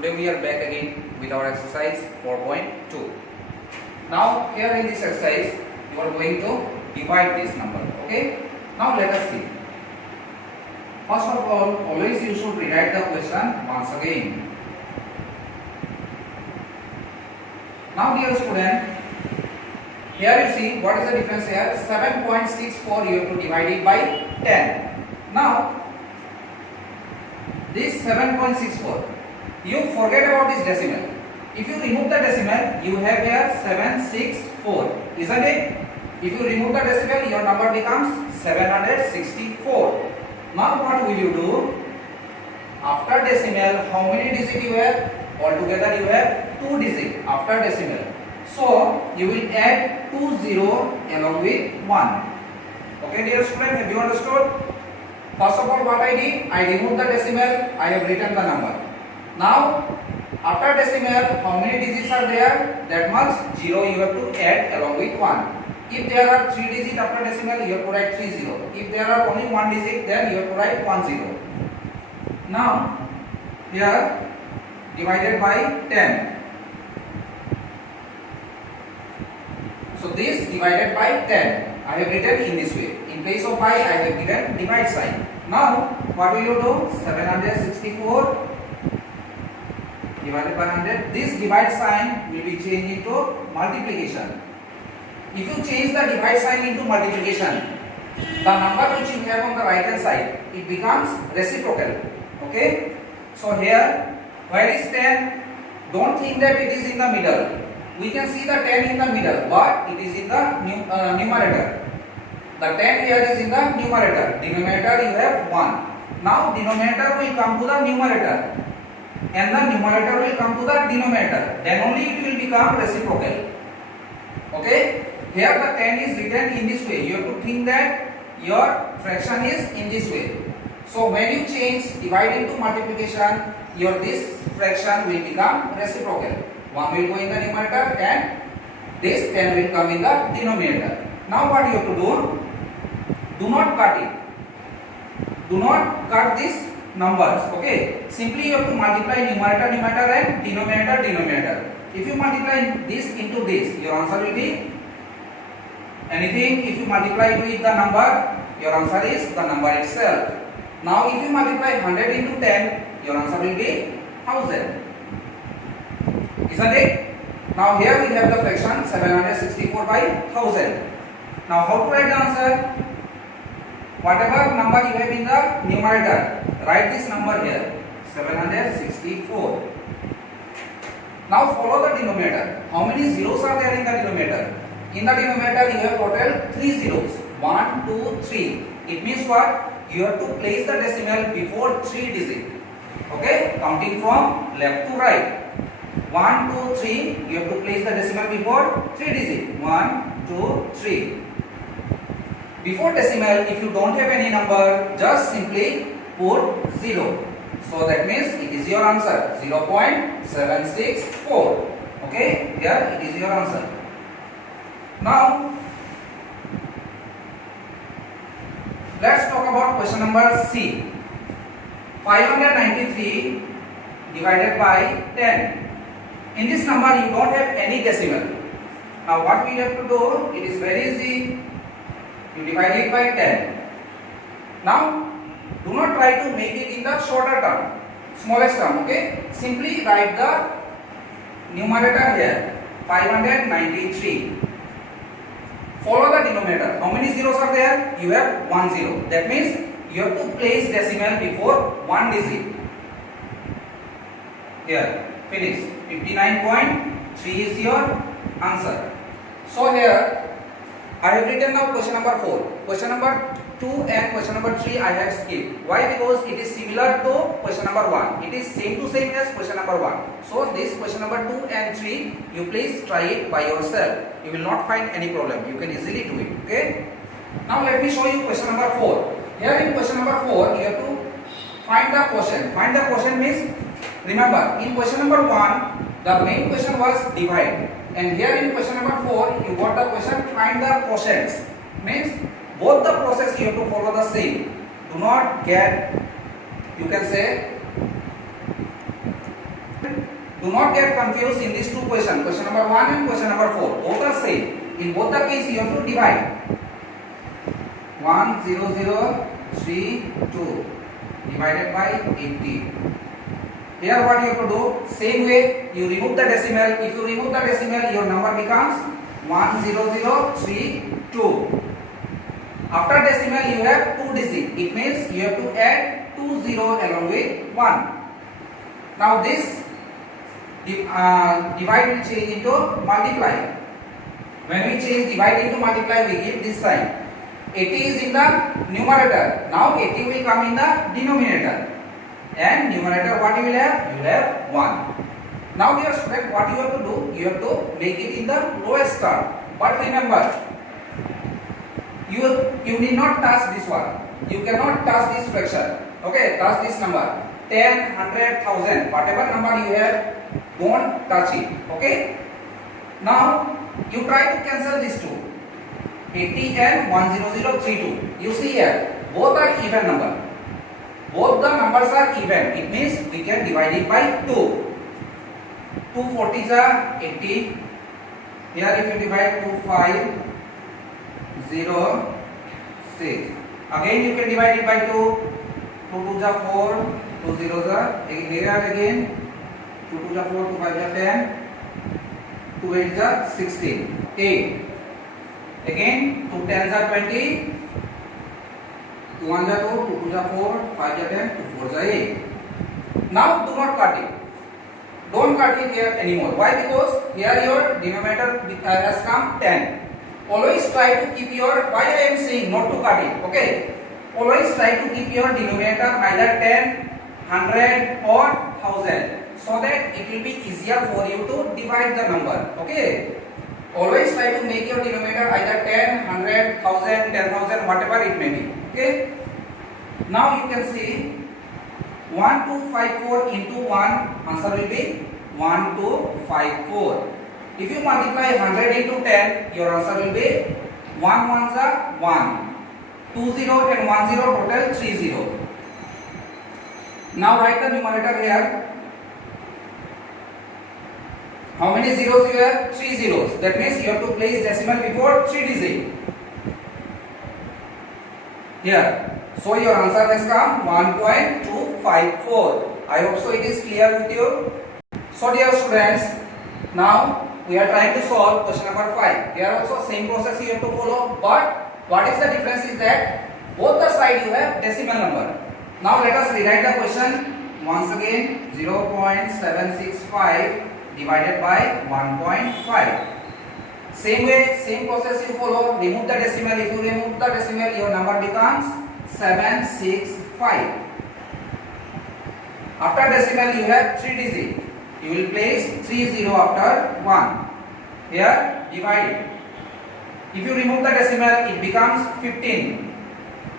Today we are back again with our exercise 4.2. Now here in this exercise you are going to divide this number. Okay. Now let us see. First of all, always you should rewrite the question once again. Now dear student, here you see what is the difference here. 7.64 you have to divide it by 10. Now this 7.64, you forget about this decimal. If you remove the decimal, you have here 764, isn't it? If you remove the decimal, your number becomes 764. Now what will you do? After decimal, how many digits you have? Altogether you have 2 digits after decimal. So you will add 20 along with 1. Okay dear student, have you understood? First of all, what I did, I removed the decimal, I have written the number. Now, after decimal, how many digits are there? That much 0 you have to add along with 1. If there are 3 digits after decimal, you have to write 30. If there are only 1 digit, then you have to write 10. Now, here divided by 10. So this divided by 10. I have written in this way. In place of by, I have given divide sign. Now, what will you do? 764 divided by 100. This divide sign will be changed into multiplication. If you change the divide sign into multiplication, the number which you have on the right hand side, it becomes reciprocal. Okay? So here, where is 10? Don't think that it is in the middle. We can see the 10 in the middle, but it is in the numerator. The 10 here is in the numerator. Denominator you have 1. Now denominator will come to the numerator and the numerator will come to the denominator. Then only it will become reciprocal. Okay? Here the 10 is written in this way. You have to think that your fraction is in this way. So when you change divide into multiplication, your this fraction will become reciprocal. 1 will go in the numerator and this 10 will come in the denominator. Now what you have to do? Do not cut it. Do not cut these numbers. Okay. Simply you have to multiply numerator and denominator. If you multiply this into this, your answer will be anything. If you multiply with the number, your answer is the number itself. Now if you multiply 100 into 10, your answer will be 1000. Isn't it? Now here we have the fraction 764 by 1000. Now how to write the answer? Whatever number you have in the numerator, write this number here, 764. Now follow the denominator. How many zeros are there in the denominator? In the denominator you have total 3 zeros. 1, 2, 3. It means what? You have to place the decimal before 3 digits. Okay? Counting from left to right. 1, 2, 3. You have to place the decimal before 3 digits. 1, 2, 3. Before decimal, if you don't have any number, just simply put 0. So that means it is your answer, 0.764. Okay, here it is your answer. Now, let's talk about question number C. 593 divided by 10. In this number, you don't have any decimal. Now, what we have to do? It is very easy. You divide it by 10. Now, do not try to make it in the shorter term, smallest term, okay? Simply write the numerator here, 593. Follow the denominator. How many zeros are there? You have 1 zero. That means you have to place decimal before 1 digit. Here, finish. 59.3 is your answer. So here, I have written now question number 4. Question number 2 and question number 3 I have skipped. Why? Because it is similar to question number 1. It is same to same as question number 1. So this question number 2 and 3, you please try it by yourself. You will not find any problem. You can easily do it. Okay. Now let me show you question number 4. Here in question number 4, you have to find the quotient. Find the quotient means, remember, in question number 1, the main question was divide. And here in question number 4, you got the question find the quotients. Means both the process you have to follow the same. Do not get, you can say Do not get confused in these two questions. Question number 1 and question number 4. Both are same. In both the case, you have to divide. 10032 divided by 80. Here what you have to do? Same way, you remove the decimal. If you remove the decimal, your number becomes 10032. After decimal, you have 2 digits. It means you have to add 20 along with 1. Now this divide will change into multiply. When we change divide into multiply, we give this sign. 80 is in the numerator. Now 80 will come in the denominator. And numerator what you will have? You will have 1. Now dear student, what you have to do? You have to make it in the lowest term. But remember, you need not touch this one. You cannot touch this fraction. Okay, touch this number. 10, 100, 1000. Whatever number you have, don't touch it. Okay. Now you try to cancel these two. 80 and 10032. You see here, both are even number. Both the numbers are even. It means we can divide it by 2. 2 40s are 80. Here if you divide 2 5 0 6. Again you can divide it by 2. 2 2s are 4. 2 0s are here again. 2 2s are 4. 2 5s are 10. 2 8s are 16. 8. Again 2 10s are 20. 2 1s are 2. 2 2s are 4. 5s are 10. 2 4s are 8. Now do not cut it. Don't cut it here anymore. Why? Because here your denominator has come 10. Always try to keep your, why I am saying not to cut it, okay? Always try to keep your denominator either 10, 100 or 1000, so that it will be easier for you to divide the number, okay? Always try to make your denominator either 10, 100, 1000, 10,000, whatever it may be, okay? Now you can see 1254 into 1, answer will be 1254. If you multiply 100 into 10, your answer will be 1 ones are 1, 20 and 10 total 30. Now write the numerator here. How many zeros you have? 3 zeros. That means you have to place decimal before 3 digits. Here. So your answer has come 1.254. I hope so it is clear with you. So dear students, now we are trying to solve question number 5. Here also same process you have to follow, but what is the difference is that both the side you have decimal number. Now let us rewrite the question once again. 0.765 divided by 1.5. Same way, same process you follow. Remove the decimal. If you remove the decimal, your number becomes 765. After decimal you have 3 digits. You will place 30 after 1. Here divide. If you remove the decimal, it becomes 15.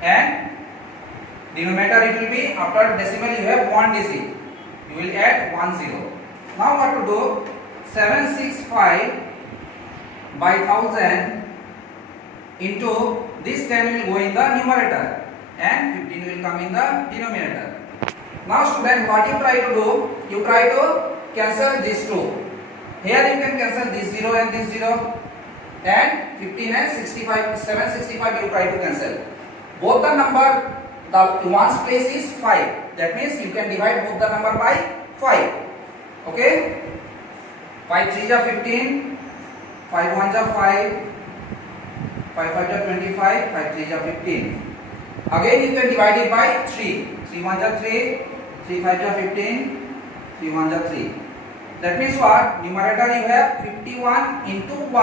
And denominator it will be, after decimal you have 1 digit. You will add 10. Now what to do? 765 by 1000 into this 10 will go in the numerator and 15 will come in the denominator. Now student, what you try to do? You try to cancel these two. Here you can cancel this 0 and this 0, and 15 and 65, 765 you try to cancel. Both the number, the ones place is 5. That means you can divide both the number by 5. Okay? 5 3s are 15, 5 1s are 5, 5 5s are 25, 5 3s are 15. Again you can divide it by 3. 3 1s are 3, 3 5s are 15, 3 1s are 3. That means what? Numerator you have 51 into 1.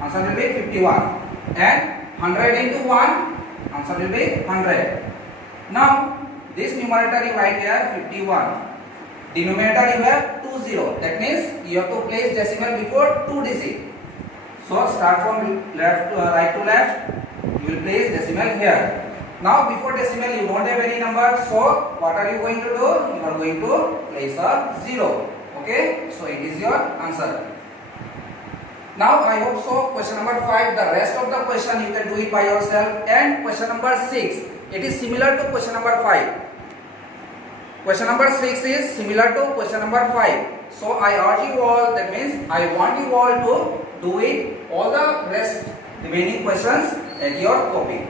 Answer will be 51. And 100 into 1. Answer will be 100. Now this numerator you write here 51. Denominator you have 20. That means you have to place decimal before 2 digits. So start from left to right to left. You will place decimal here. Now before decimal you don't have any number, so what are you going to do? You are going to place a 0. Okay, so it is your answer. Now I hope so question number 5, the rest of the question you can do it by yourself. And question number 6, it is similar to question number 5. Question number 6 is similar to question number 5. So I urge you all, that means I want you all to do it all the rest remaining questions at your copy.